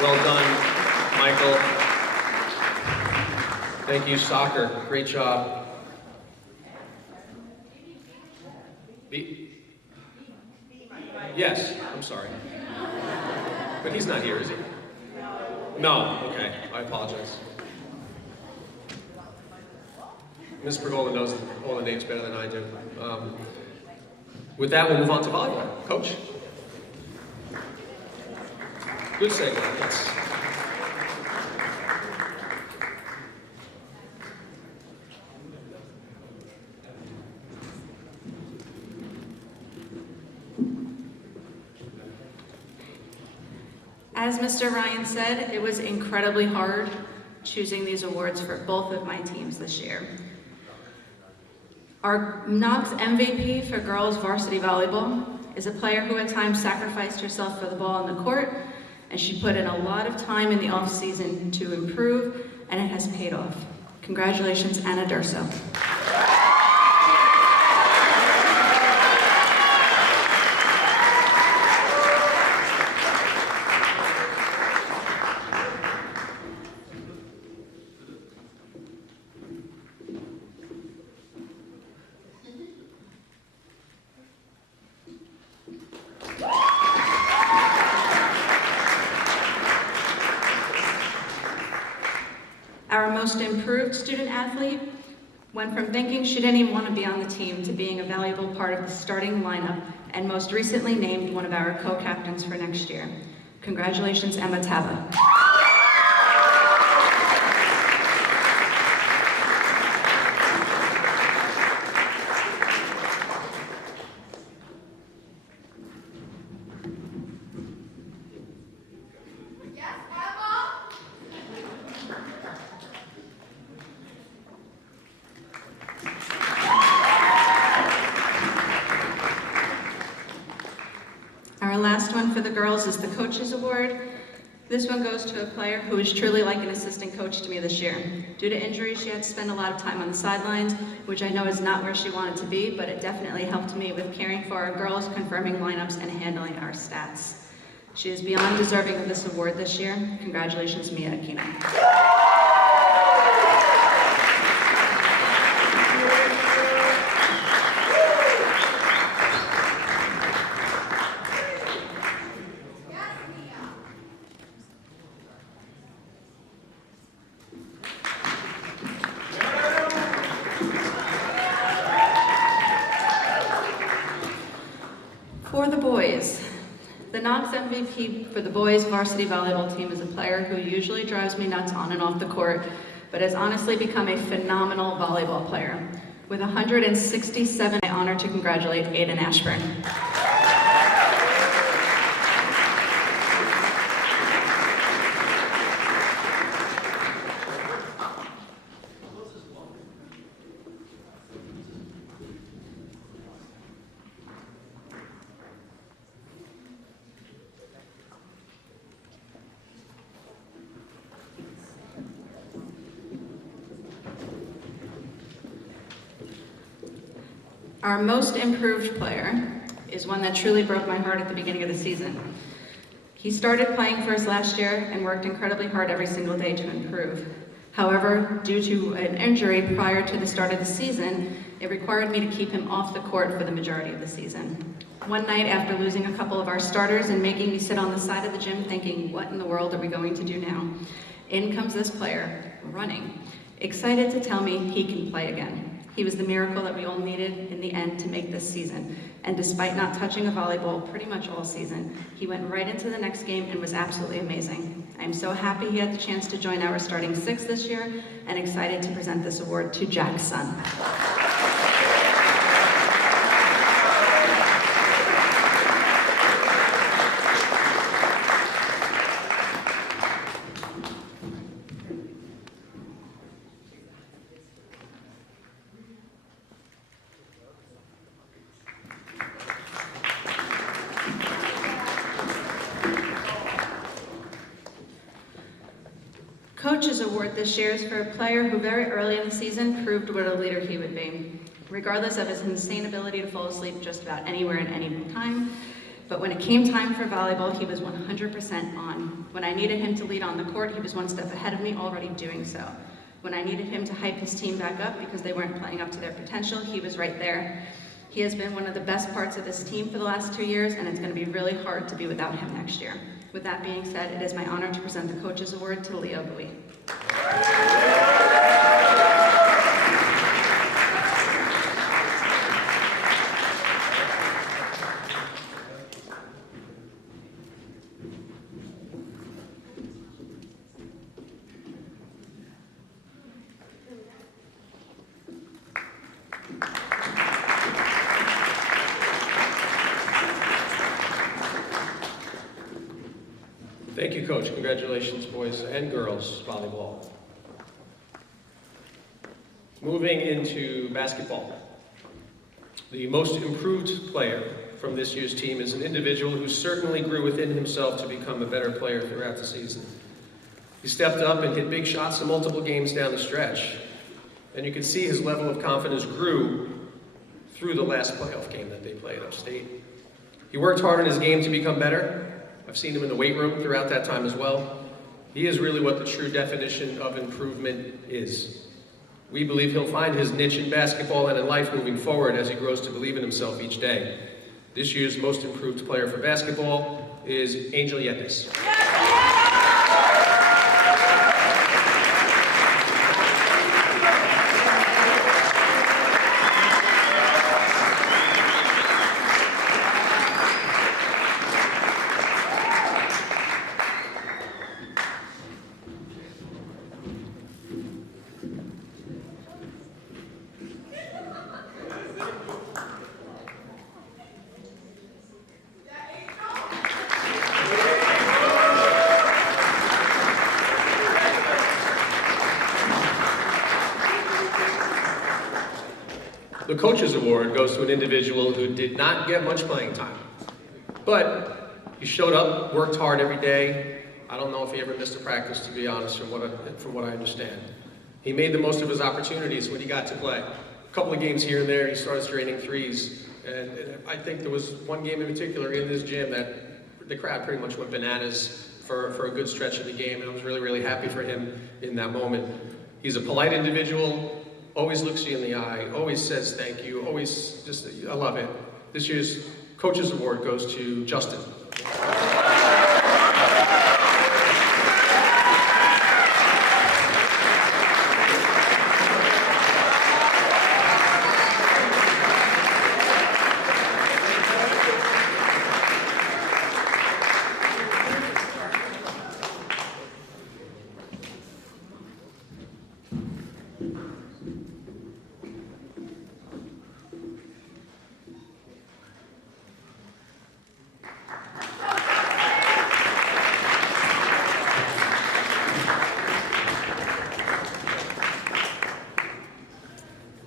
well done, Michael. Thank you, soccer. Great job. Yes, I'm sorry. But he's not here, is he? No, okay, I apologize. Ms. Pergola knows all the names better than I do. With that, we'll move on to volleyball. Coach? Good segue, yes. As Mr. Ryan said, it was incredibly hard choosing these awards for both of my teams this year. Our Knox MVP for girls varsity volleyball is a player who at times sacrificed herself for the ball on the court, and she put in a lot of time in the off season to improve, and it has paid off. Congratulations, Anna Durso. Our most improved student athlete went from thinking she didn't even want to be on the team to being a valuable part of the starting lineup, and most recently named one of our co-captains for next year. Congratulations, Emma Taba. Our last one for the girls is the Coaches Award. This one goes to a player who is truly like an assistant coach to me this year. Due to injury, she had to spend a lot of time on the sidelines, which I know is not where she wanted to be, but it definitely helped me with caring for our girls, confirming lineups, and handling our stats. She is beyond deserving of this award this year. Congratulations, Mia Aquino. For the boys, the Knox MVP for the boys varsity volleyball team is a player who usually drives me nuts on and off the court, but has honestly become a phenomenal volleyball player. With 167, I honor to congratulate Aiden Ashburn. Our most improved player is one that truly broke my heart at the beginning of the season. He started playing for us last year and worked incredibly hard every single day to improve. However, due to an injury prior to the start of the season, it required me to keep him off the court for the majority of the season. One night, after losing a couple of our starters and making me sit on the side of the gym thinking, what in the world are we going to do now? In comes this player, running, excited to tell me he can play again. He was the miracle that we all needed in the end to make this season. And despite not touching a volleyball pretty much all season, he went right into the next game and was absolutely amazing. I'm so happy he had the chance to join our starting six this year and excited to present this award to Jack's son. Coach's Award this year is for a player who very early in the season proved what a leader he would be, regardless of his insane ability to fall asleep just about anywhere at any time. But when it came time for volleyball, he was 100% on. When I needed him to lead on the court, he was one step ahead of me, already doing so. When I needed him to hype his team back up because they weren't playing up to their potential, he was right there. He has been one of the best parts of this team for the last 2 years, and it's going to be really hard to be without him next year. With that being said, it is my honor to present the Coach's Award to Leo Bowie. Thank you, Coach. Congratulations, boys and girls volleyball. Moving into basketball. The most improved player from this year's team is an individual who certainly grew within himself to become a better player throughout the season. He stepped up and hit big shots in multiple games down the stretch. And you can see his level of confidence grew through the last playoff game that they played upstate. He worked hard in his game to become better. I've seen him in the weight room throughout that time as well. He is really what the true definition of improvement is. We believe he'll find his niche in basketball and in life moving forward as he grows to believe in himself each day. This year's most improved player for basketball is Angel Yepes. The Coach's Award goes to an individual who did not get much playing time, but he showed up, worked hard every day. I don't know if he ever missed a practice, to be honest, from what I understand. He made the most of his opportunities when he got to play. A couple of games here and there, he started draining threes, and I think there was one game in particular in this gym that the crowd pretty much went bananas for a good stretch of the game, and I was really, really happy for him in that moment. He's a polite individual, always looks you in the eye, always says thank you, always just, I love it. This year's Coach's Award goes to Justin.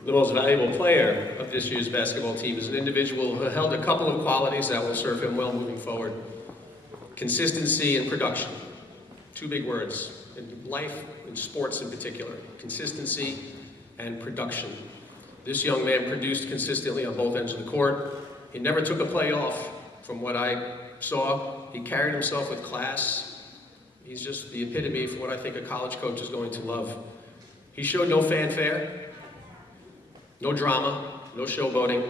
The most valuable player of this year's basketball team is an individual who held a couple of qualities that will serve him well moving forward. Consistency and production. Two big words in life, in sports in particular. Consistency and production. This young man produced consistently on both ends of the court. He never took a play off from what I saw, he carried himself with class. He's just the epitome for what I think a college coach is going to love. He showed no fanfare, no drama, no showboating.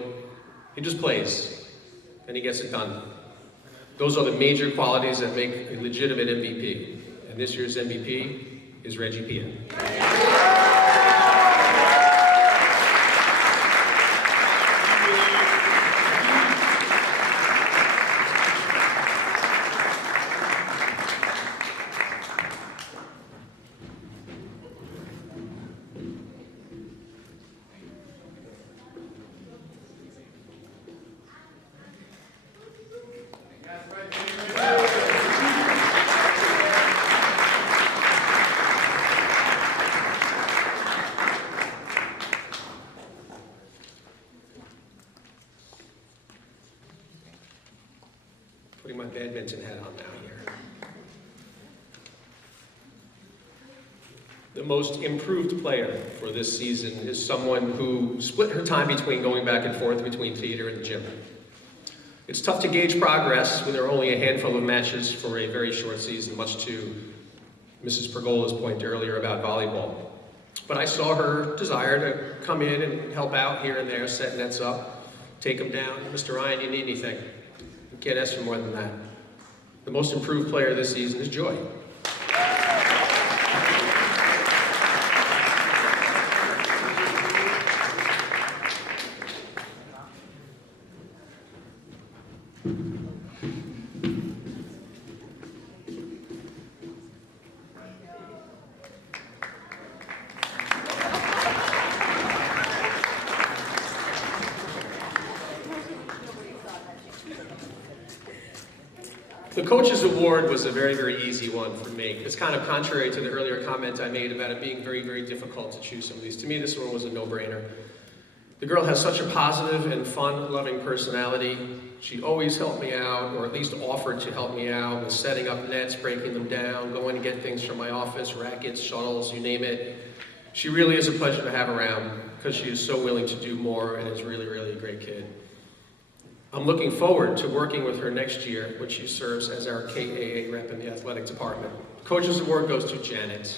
He just plays, and he gets it done. Those are the major qualities that make a legitimate MVP. And this year's MVP is Reggie Pia. Putting my badminton hat on now here. The most improved player for this season is someone who split her time between going back and forth between theater and the gym. It's tough to gauge progress when there are only a handful of matches for a very short season, much to Mrs. Pergola's point earlier about volleyball. But I saw her desire to come in and help out here and there, set nets up, take them down. Mr. Ryan, do you need anything? You can't ask for more than that. The most improved player this season is Joy. The Coach's Award was a very, very easy one for me. It's kind of contrary to the earlier comment I made about it being very, very difficult to choose some of these. To me, this one was a no-brainer. The girl has such a positive and fun-loving personality. She always helped me out, or at least offered to help me out with setting up nets, breaking them down, going to get things from my office, rackets, shuttles, you name it. She really is a pleasure to have around because she is so willing to do more and is really, really a great kid. I'm looking forward to working with her next year when she serves as our KAA rep in the athletic department. Coach's Award goes to Janet.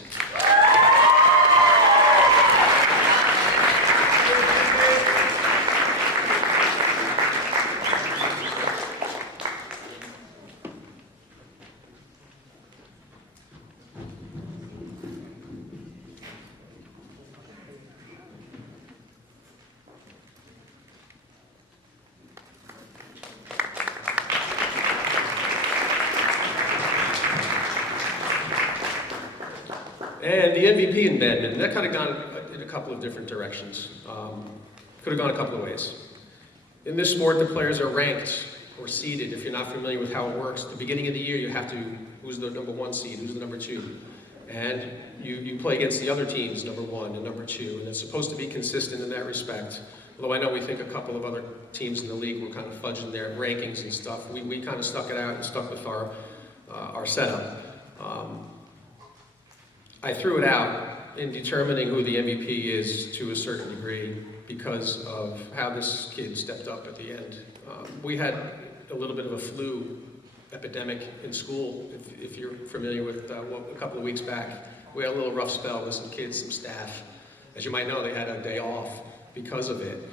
And the MVP in badminton, that kind of gone in a couple of different directions. Could have gone a couple of ways. In this sport, the players are ranked or seeded. If you're not familiar with how it works, at the beginning of the year, you have to, who's the number 1 seed, who's the number 2. And you play against the other teams, number 1 and number 2. And it's supposed to be consistent in that respect. Although I know we think a couple of other teams in the league were kind of fudging their rankings and stuff. We kind of stuck it out and stuck with our setup. I threw it out in determining who the MVP is to a certain degree because of how this kid stepped up at the end. We had a little bit of a flu epidemic in school, if you're familiar with a couple of weeks back. We had a little rough spell with some kids, some staff. As you might know, they had a day off because of it.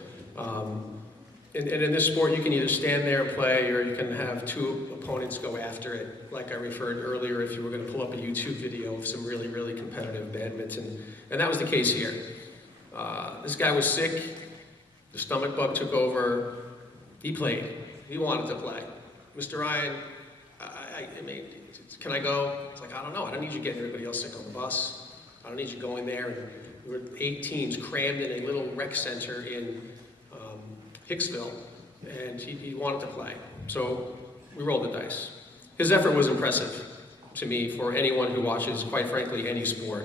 And in this sport, you can either stand there and play, or you can have 2 opponents go after it. Like I referred earlier, if you were going to pull up a YouTube video of some really, really competitive badminton. And that was the case here. This guy was sick. The stomach bug took over. He played. He wanted to play. Mr. Ryan, I mean, can I go? It's like, I don't know. I don't need you getting everybody else sick on the bus. I don't need you going there. And there were 8 teams crammed in a little rec center in Hicksville, and he wanted to play. So we rolled the dice. His effort was impressive to me for anyone who watches, quite frankly, any sport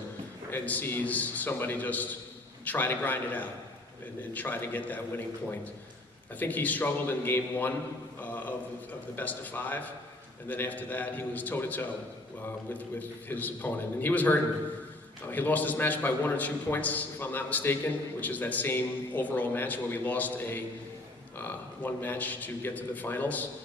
and sees somebody just try to grind it out and try to get that winning point. I think he struggled in game 1 of the best of 5, and then after that he was toe-to-toe with his opponent, and he was hurting. He lost his match by 1 or 2 points, if I'm not mistaken, which is that same overall match where we lost one match to get to the finals.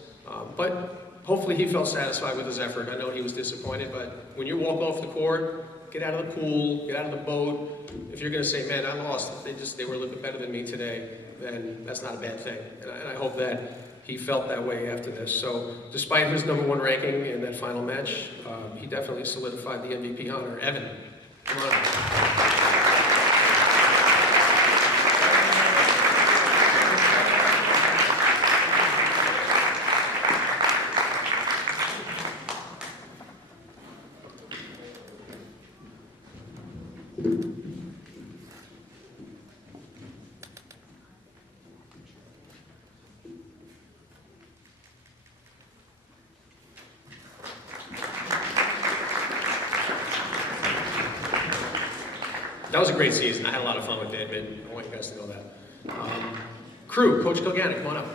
But hopefully he felt satisfied with his effort. I know he was disappointed, but when you walk off the court, get out of the pool, get out of the boat, if you're going to say, man, I lost, they were a little bit better than me today, then that's not a bad thing. And I hope that he felt that way after this. So despite his #1 ranking in that final match, he definitely solidified the MVP honor. Evan, come on up. That was a great season. I had a lot of fun with it, and I want you guys to know that. Crew, Coach Kilgannon, come on up.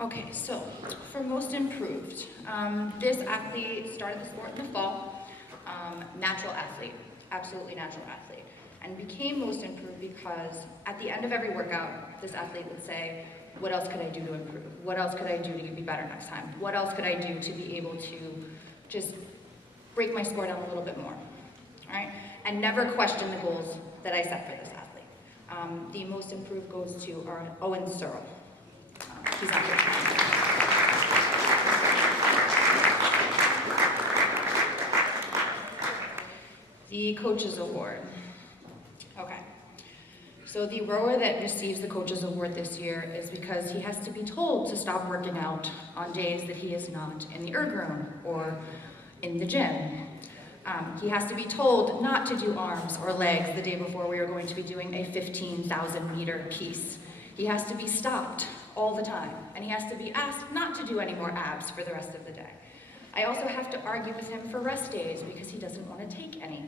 Okay, so for most improved, this athlete started the sport in the fall. Natural athlete, absolutely natural athlete, and became most improved because at the end of every workout, this athlete would say, what else could I do to improve? What else could I do to be better next time? What else could I do to be able to just break my score down a little bit more, all right? And never question the goals that I set for this athlete. The most improved goes to our Owen Searle. He's not here. The Coaches Award. Okay. So the rower that receives the Coaches Award this year is because he has to be told to stop working out on days that he is not in the erg room or in the gym. He has to be told not to do arms or legs the day before we are going to be doing a 15,000 meter piece. He has to be stopped all the time, and he has to be asked not to do any more abs for the rest of the day. I also have to argue with him for rest days because he doesn't want to take any.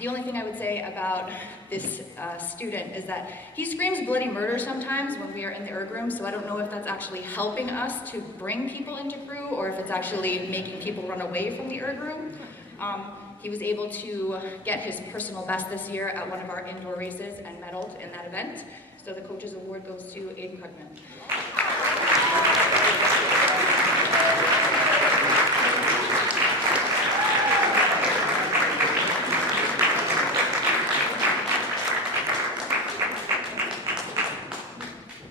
The only thing I would say about this student is that he screams bloody murder sometimes when we are in the erg room, so I don't know if that's actually helping us to bring people into crew or if it's actually making people run away from the erg room. He was able to get his personal best this year at one of our indoor races and medaled in that event. So the Coaches Award goes to Aiden Krugman.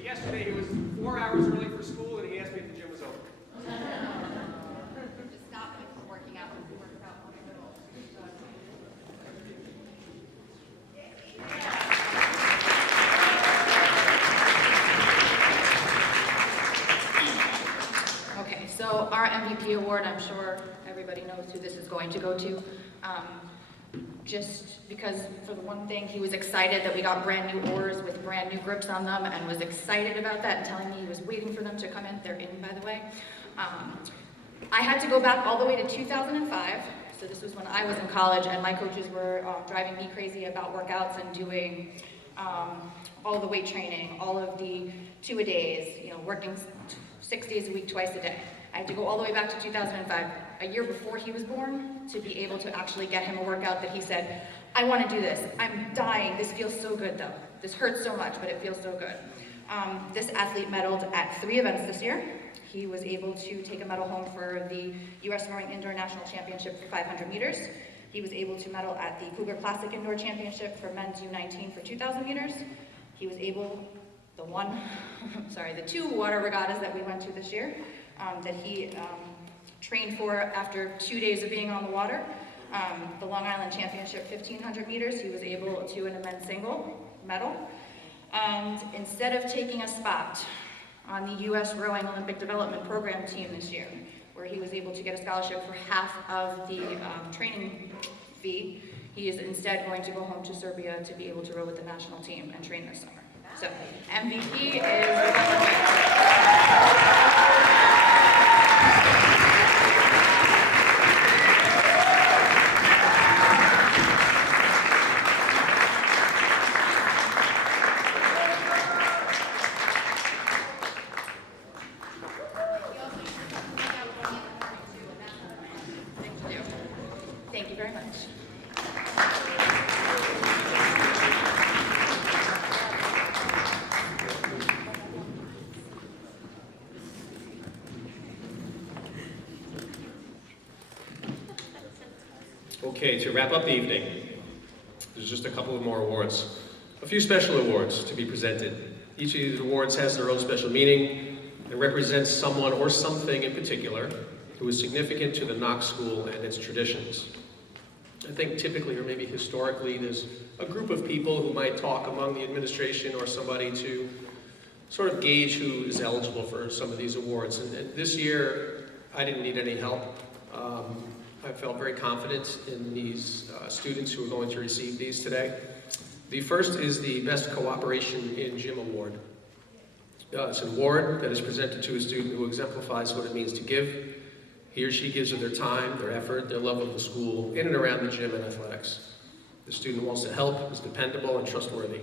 Yesterday he was 4 hours early for school and he asked me if the gym was open. Just stop him from working out when he works out on the middle. Okay, so our MVP award, I'm sure everybody knows who this is going to go to. Just because, for the one thing, he was excited that we got brand new oars with brand new grips on them and was excited about that and telling me he was waiting for them to come in. They're in, by the way. I had to go back all the way to 2005. So this was when I was in college and my coaches were driving me crazy about workouts and doing all the weight training, all of the two-a-days, you know, working 6 days a week, twice a day. I had to go all the way back to 2005, a year before he was born, to be able to actually get him a workout that he said, I want to do this. I'm dying. This feels so good, though. This hurts so much, but it feels so good. This athlete medaled at 3 events this year. He was able to take a medal home for the U.S. Rowing Indoor National Championship for 500 meters. He was able to medal at the Cougar Classic Indoor Championship for men's U19 for 2,000 meters. He was able, the 2 water regattas that we went to this year, that he trained for after 2 days of being on the water. The Long Island Championship 1,500 meters, he was able to, in a men's single, medal. And instead of taking a spot on the U.S. Rowing Olympic Development Program team this year, where he was able to get a scholarship for half of the training fee, he is instead going to go home to Serbia to be able to row with the national team and train this summer. So, MVP is... Thank you very much. Okay, to wrap up the evening, there's just a couple of more awards. A few special awards to be presented. Each of these awards has their own special meaning and represents someone or something in particular who is significant to the Knox School and its traditions. I think typically, or maybe historically, there's a group of people who might talk among the administration or somebody to sort of gauge who is eligible for some of these awards. And this year, I didn't need any help. I felt very confident in these students who are going to receive these today. The first is the Best Cooperation in Gym Award. It's an award that is presented to a student who exemplifies what it means to give. He or she gives of their time, their effort, their love of the school, in and around the gym and athletics. The student wants to help, is dependable and trustworthy.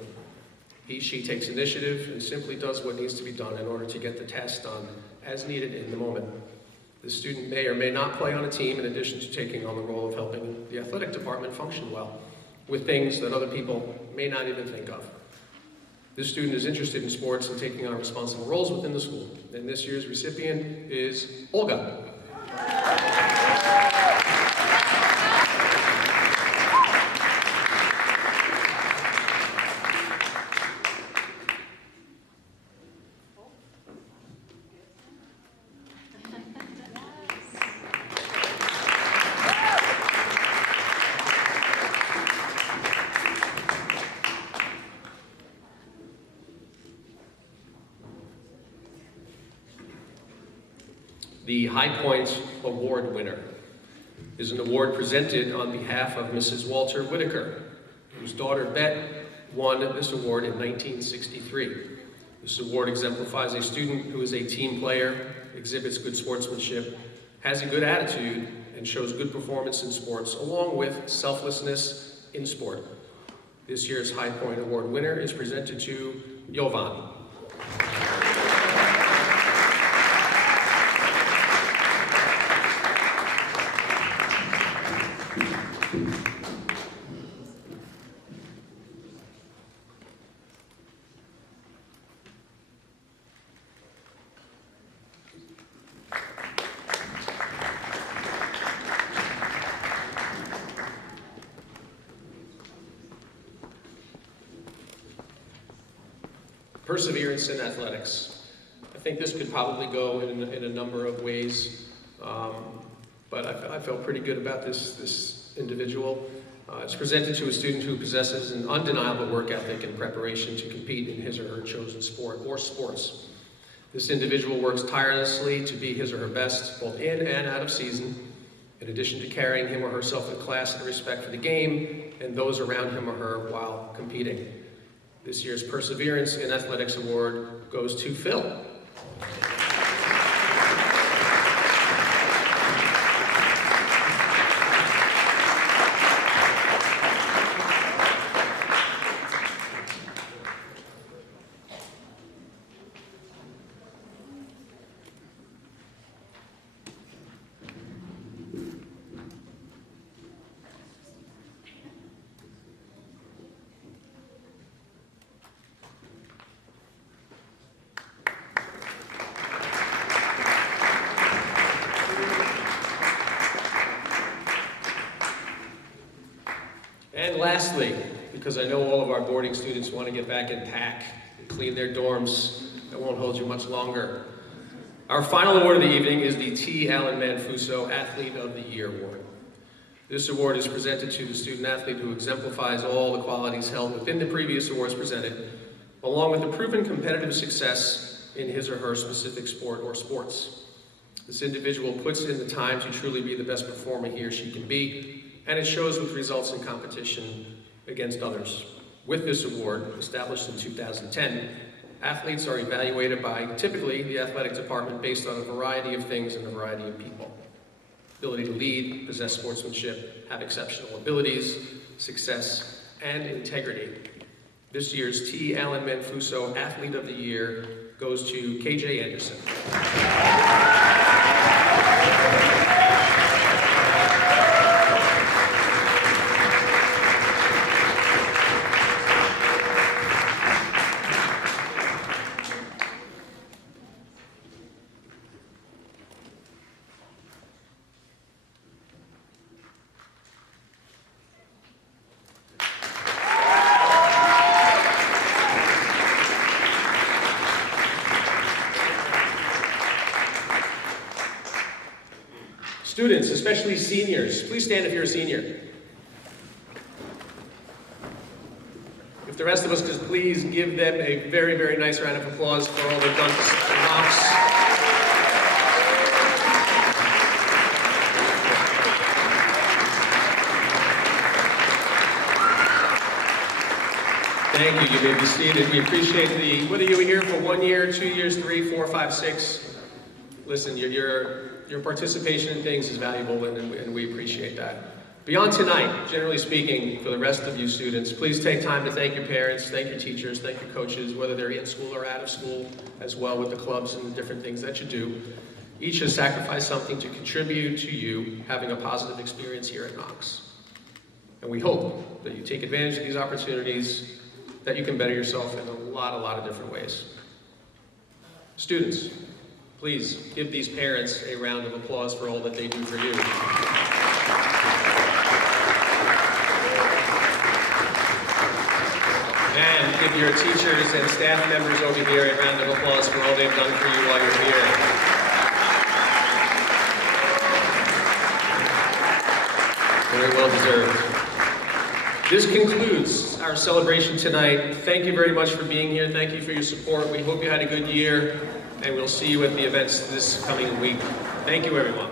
She takes initiative and simply does what needs to be done in order to get the task done as needed in the moment. The student may or may not play on a team in addition to taking on the role of helping the athletic department function well with things that other people may not even think of. This student is interested in sports and taking on responsible roles within the school. And this year's recipient is Olga. The High Points Award winner is an award presented on behalf of Mrs. Walter Whitaker, whose daughter Bet won this award in 1963. This award exemplifies a student who is a team player, exhibits good sportsmanship, has a good attitude, and shows good performance in sports, along with selflessness in sport. This year's High Point Award winner is presented to Jovan. Perseverance in athletics. I think this could probably go in a number of ways, but I felt pretty good about this individual. It's presented to a student who possesses an undeniable work ethic and preparation to compete in his or her chosen sport or sports. This individual works tirelessly to be his or her best, both in and out of season, in addition to carrying him or herself in class in respect for the game and those around him or her while competing. This year's Perseverance in Athletics Award goes to Phil. And lastly, because I know all of our boarding students want to get back and pack and clean their dorms, I won't hold you much longer. Our final award of the evening is the T. Allen Manfuso Athlete of the Year Award. This award is presented to the student athlete who exemplifies all the qualities held within the previous awards presented, along with a proven competitive success in his or her specific sport or sports. This individual puts in the time to truly be the best performer he or she can be, and it shows with results in competition against others. With this award, established in 2010, athletes are evaluated by typically the athletic department based on a variety of things and a variety of people. Ability to lead, possess sportsmanship, have exceptional abilities, success, and integrity. This year's T. Allen Manfuso Athlete of the Year goes to KJ Anderson. Students, especially seniors, please stand if you're a senior. If the rest of us could please give them a very, very nice round of applause for all they've done for Knox. Thank you. You may be seated. We appreciate whether you were here for 1 year, 2 years, 3, 4, 5, 6. Listen, your participation in things is valuable, and we appreciate that. Beyond tonight, generally speaking, for the rest of you students, please take time to thank your parents, thank your teachers, thank your coaches, whether they're in school or out of school, as well with the clubs and the different things that you do. Each has sacrificed something to contribute to you having a positive experience here at Knox. And we hope that you take advantage of these opportunities, that you can better yourself in a lot of different ways. Students, please give these parents a round of applause for all that they do for you. And give your teachers and staff members over here a round of applause for all they've done for you while you're here. Very well deserved. This concludes our celebration tonight. Thank you very much for being here. Thank you for your support. We hope you had a good year, and we'll see you at the events this coming week. Thank you, everyone.